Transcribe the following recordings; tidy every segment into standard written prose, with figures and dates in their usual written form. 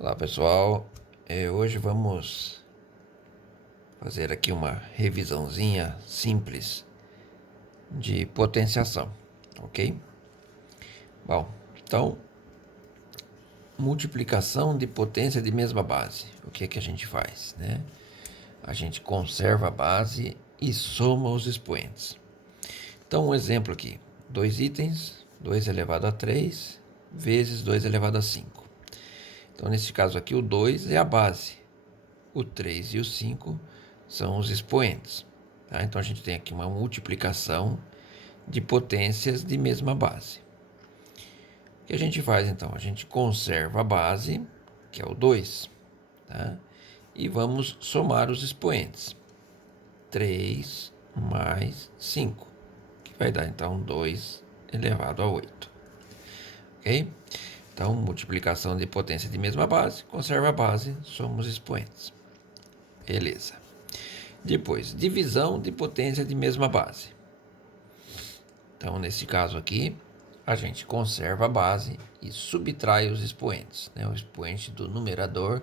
Olá pessoal, hoje vamos fazer aqui uma revisãozinha simples de potenciação, ok? Bom, então, multiplicação de potência de mesma base. O que é que a gente faz, né? A gente conserva a base e soma os expoentes. Então, um exemplo aqui, dois itens, 2 elevado a 3 vezes 2 elevado a 5. Então, nesse caso aqui, o 2 é a base. O 3 e o 5 são os expoentes. Tá? Então a gente tem aqui uma multiplicação de potências de mesma base. O que a gente faz então? A gente conserva a base, que é o 2, tá? E vamos somar os expoentes. 3 mais 5, que vai dar então 2 elevado a 8. Ok? Então, multiplicação de potência de mesma base, conserva a base, soma os expoentes. Beleza. Depois, divisão de potência de mesma base. Então, nesse caso aqui, a gente conserva a base e subtrai os expoentes, né? O expoente do numerador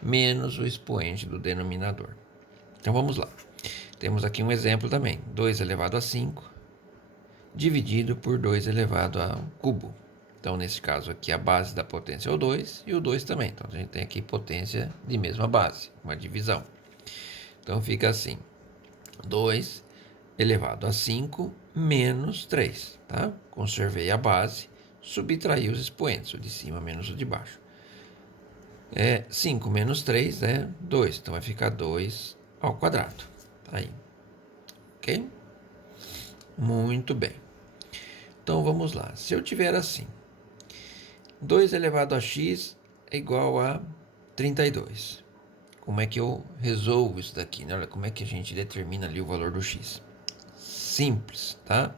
menos o expoente do denominador. Então, vamos lá. Temos aqui um exemplo também. 2 elevado a 5 dividido por 2 elevado a cubo. Então, nesse caso aqui, a base da potência é o 2 e o 2 também. Então, a gente tem aqui potência de mesma base, uma divisão. Então, fica assim. 2 elevado a 5 menos 3, tá? Conservei a base, subtraí os expoentes, o de cima menos o de baixo. 5 menos 3 é 2, então vai ficar 2 ao quadrado. Tá aí. Ok? Muito bem. Então vamos lá. Se eu tiver assim, 2 elevado a x é igual a 32. Como é que eu resolvo isso daqui, né? Olha, como é que a gente determina ali o valor do x? Simples, tá?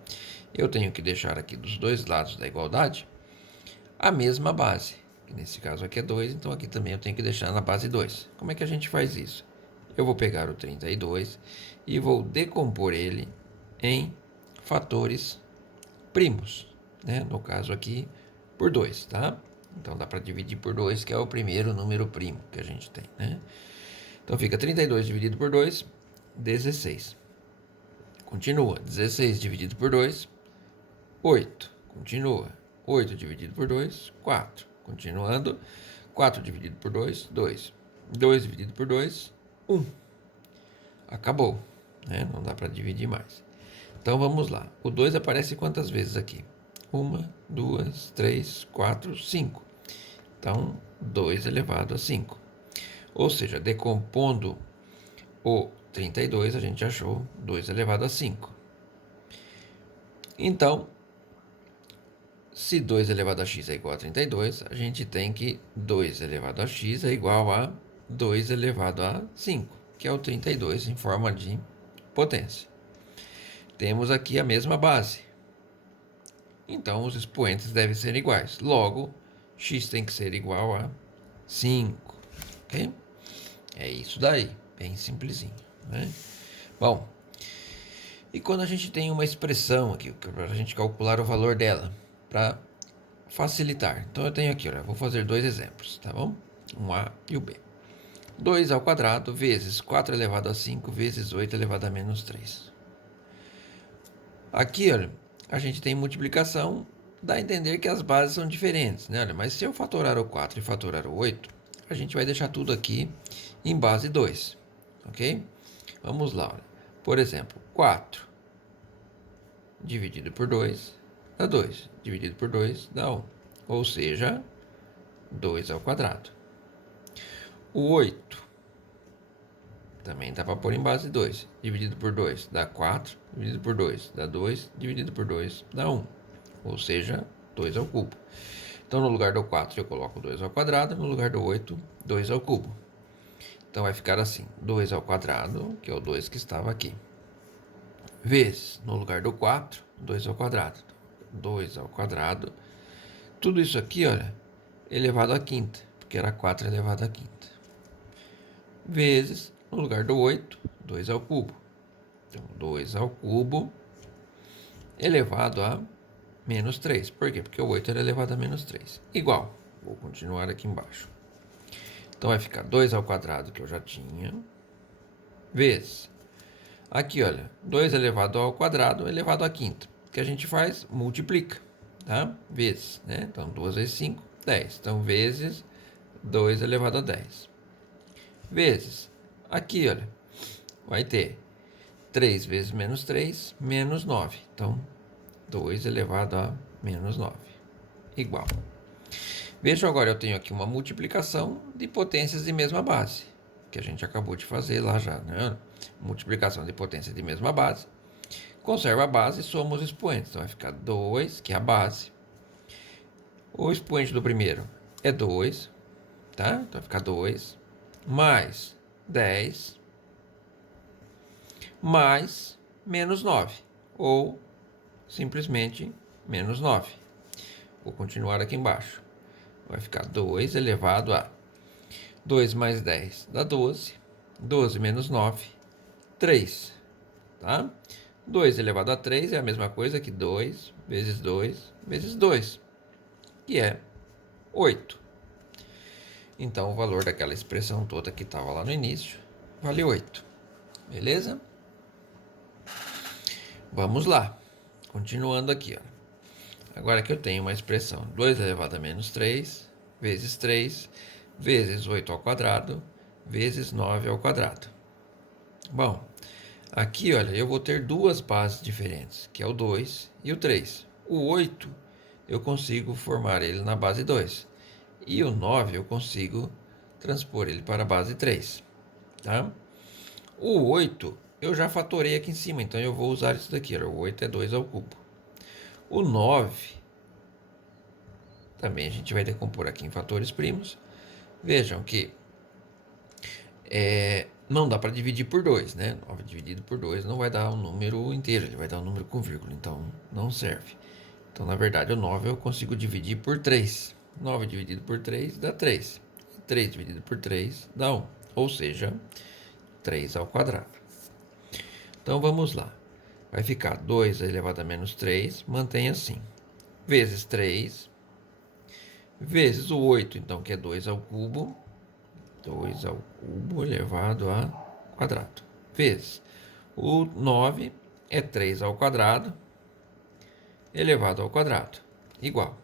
Eu tenho que deixar aqui dos dois lados da igualdade a mesma base. Que nesse caso aqui é 2, então aqui também eu tenho que deixar na base 2. Como é que a gente faz isso? Eu vou pegar o 32 e vou decompor ele em fatores primos, né? No caso aqui, por 2, tá? Então dá para dividir por 2, que é o primeiro número primo que a gente tem, né? Então fica 32 dividido por 2, 16. Continua, 16 dividido por 2, 8. Continua. 8 dividido por 2, 4. Continuando. 4 dividido por 2, 2. 2 dividido por 2, 1. Acabou. Né? Não dá para dividir mais. Então vamos lá. O 2 aparece quantas vezes aqui? 1, 2, 3, 4, 5. Então, 2 elevado a 5. Ou seja, decompondo o 32, a gente achou 2 elevado a 5. Então, se 2 elevado a x é igual a 32, a gente tem que 2 elevado a x é igual a 2 elevado a 5, que é o 32 em forma de potência. Temos aqui a mesma base. Então, os expoentes devem ser iguais. Logo, x tem que ser igual a 5. Ok? É isso daí. Bem simplesinho. Né? Bom, e quando a gente tem uma expressão aqui, para a gente calcular o valor dela, para facilitar. Então eu tenho aqui, olha, vou fazer dois exemplos, tá bom? Um A e o B. 2 ao quadrado vezes 4 elevado a 5 vezes 8 elevado a menos 3. Aqui, olha, a gente tem multiplicação, dá a entender que as bases são diferentes, né? Olha, mas se eu fatorar o 4 e fatorar o 8, a gente vai deixar tudo aqui em base 2, ok? Vamos lá, olha. Por exemplo, 4 dividido por 2 dá 2, dividido por 2 dá 1, ou seja, 2 ao quadrado. O 8 também dá para pôr em base 2. Dividido por 2 dá 4. Dividido por 2 dá 2. Dividido por 2 dá 1. Ou seja, 2 ao cubo. Então, no lugar do 4 eu coloco 2 ao quadrado. No lugar do 8, 2 ao cubo. Então, vai ficar assim. 2 ao quadrado, que é o 2 que estava aqui. Vezes, no lugar do 4, 2 ao quadrado. 2 ao quadrado. Tudo isso aqui, olha, elevado à quinta. Porque era 4 elevado à quinta. Vezes, no lugar do 8, 2 ao cubo. Então, 2 ao cubo elevado a menos 3. Por quê? Porque o 8 era elevado a menos 3. Igual. Vou continuar aqui embaixo. Então vai ficar 2 ao quadrado, que eu já tinha, vezes. Aqui, olha, 2 elevado ao quadrado elevado à quinta. O que a gente faz? Multiplica, tá? Vezes, né? Então, 2 vezes 5, 10. Então, vezes 2 elevado a 10. Vezes. Aqui, olha, vai ter 3 vezes menos 3, menos 9. Então, 2 elevado a menos 9. Igual. Vejam agora, eu tenho aqui uma multiplicação de potências de mesma base, que a gente acabou de fazer lá já, né? Multiplicação de potência de mesma base. Conserva a base e soma os expoentes. Então vai ficar 2, que é a base. O expoente do primeiro é 2, tá? Então vai ficar 2, mais 10, mais menos 9, ou simplesmente menos 9. Vou continuar aqui embaixo. Vai ficar 2 elevado a 2 mais 10 dá 12. 12 menos 9, 3. Tá? 2 elevado a 3 é a mesma coisa que 2 vezes 2 vezes 2, que é 8. Então, o valor daquela expressão toda que estava lá no início vale 8. Beleza? Vamos lá. Continuando aqui, ó. Agora que eu tenho uma expressão 2 elevado a menos 3 vezes 3 vezes 8 ao quadrado vezes 9 ao quadrado. Bom, aqui, olha, eu vou ter duas bases diferentes, que é o 2 e o 3. O 8 eu consigo formar ele na base 2. E o 9 eu consigo transpor ele para a base 3. Tá? O 8 eu já fatorei aqui em cima, então eu vou usar isso daqui. O 8 é 2 ao cubo. O 9 também a gente vai decompor aqui em fatores primos. Vejam que não dá para dividir por 2, né? 9 dividido por 2 não vai dar um número inteiro, ele vai dar um número com vírgula, então não serve. Então, na verdade, o 9 eu consigo dividir por 3. 9 dividido por 3 dá 3. 3 dividido por 3 dá 1, ou seja, 3 ao quadrado. Então, vamos lá. Vai ficar 2 elevado a menos 3, mantém assim, vezes 3, vezes o 8, então, que é 2 ao cubo, 2 ao cubo elevado a quadrado, vezes o 9 é 3 ao quadrado elevado ao quadrado, igual.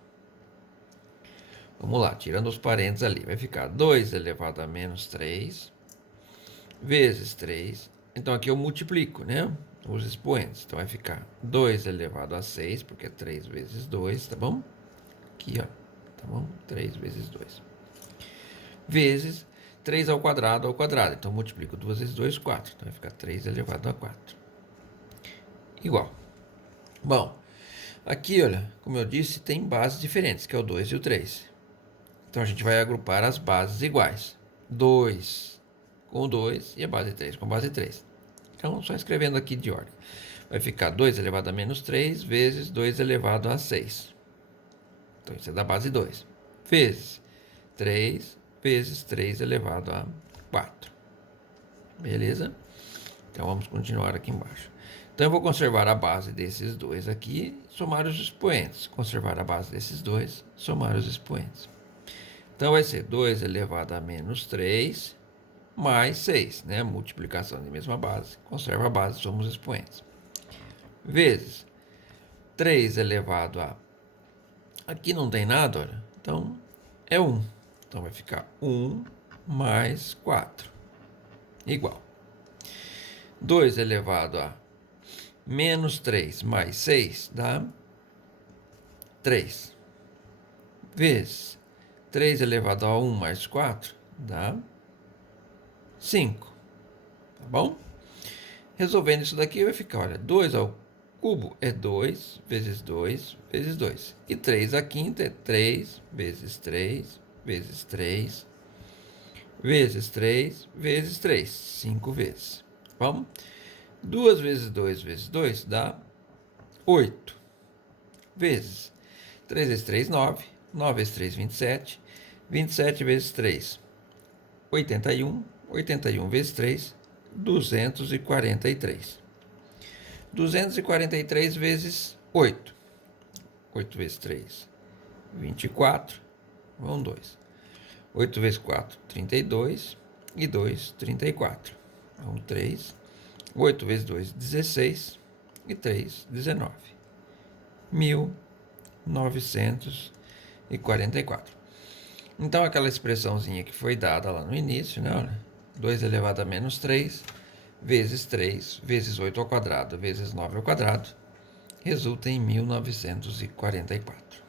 Vamos lá, tirando os parênteses ali, vai ficar 2 elevado a menos 3 vezes 3. Então aqui eu multiplico, né? Os expoentes. Então vai ficar 2 elevado a 6, porque é 3 vezes 2, tá bom? Aqui, ó, tá bom? 3 vezes 2. Vezes 3 ao quadrado. Então multiplico 2 vezes 2, 4. Então vai ficar 3 elevado a 4. Igual. Bom, aqui, olha, como eu disse, tem bases diferentes, que é o 2 e o 3. Então a gente vai agrupar as bases iguais. 2 com 2 e a base 3 com base 3. Então, só escrevendo aqui de ordem. Vai ficar 2 elevado a menos 3 vezes 2 elevado a 6. Então, isso é da base 2. Vezes 3 vezes 3 elevado a 4. Beleza? Então, vamos continuar aqui embaixo. Então, eu vou conservar a base desses dois aqui, somar os expoentes. Conservar a base desses dois, somar os expoentes. Então, vai ser 2 elevado a menos 3 mais 6, né? Multiplicação de mesma base. Conserva a base, somos expoentes. Vezes 3 elevado a... Aqui não tem nada, olha. Então, é 1. Então, vai ficar 1 mais 4. Igual. 2 elevado a menos 3 mais 6 dá 3. Vezes 3 elevado a 1 mais 4 dá 5. Tá bom? Resolvendo isso daqui, vai ficar, olha, 2 ao cubo é 2 vezes 2 vezes 2. E 3 à quinta é 3 vezes 3 vezes 3 vezes 3 vezes 3. 5 vezes. Vamos? 2 vezes 2 vezes 2 dá 8. Vezes 3 vezes 3, 9. 9 vezes 3, 27. 27 vezes 3, 81. 81 vezes 3, 243. 243 vezes 8. 8 vezes 3, 24. Vão 2. 8 vezes 4, 32. E 2, 34. Então, 3. 8 vezes 2, 16. E 3, 19. 1944. Então, aquela expressãozinha que foi dada lá no início, né? Olha, 2 elevado a menos 3, vezes 3, vezes 8 ao quadrado, vezes 9 ao quadrado, resulta em 1944.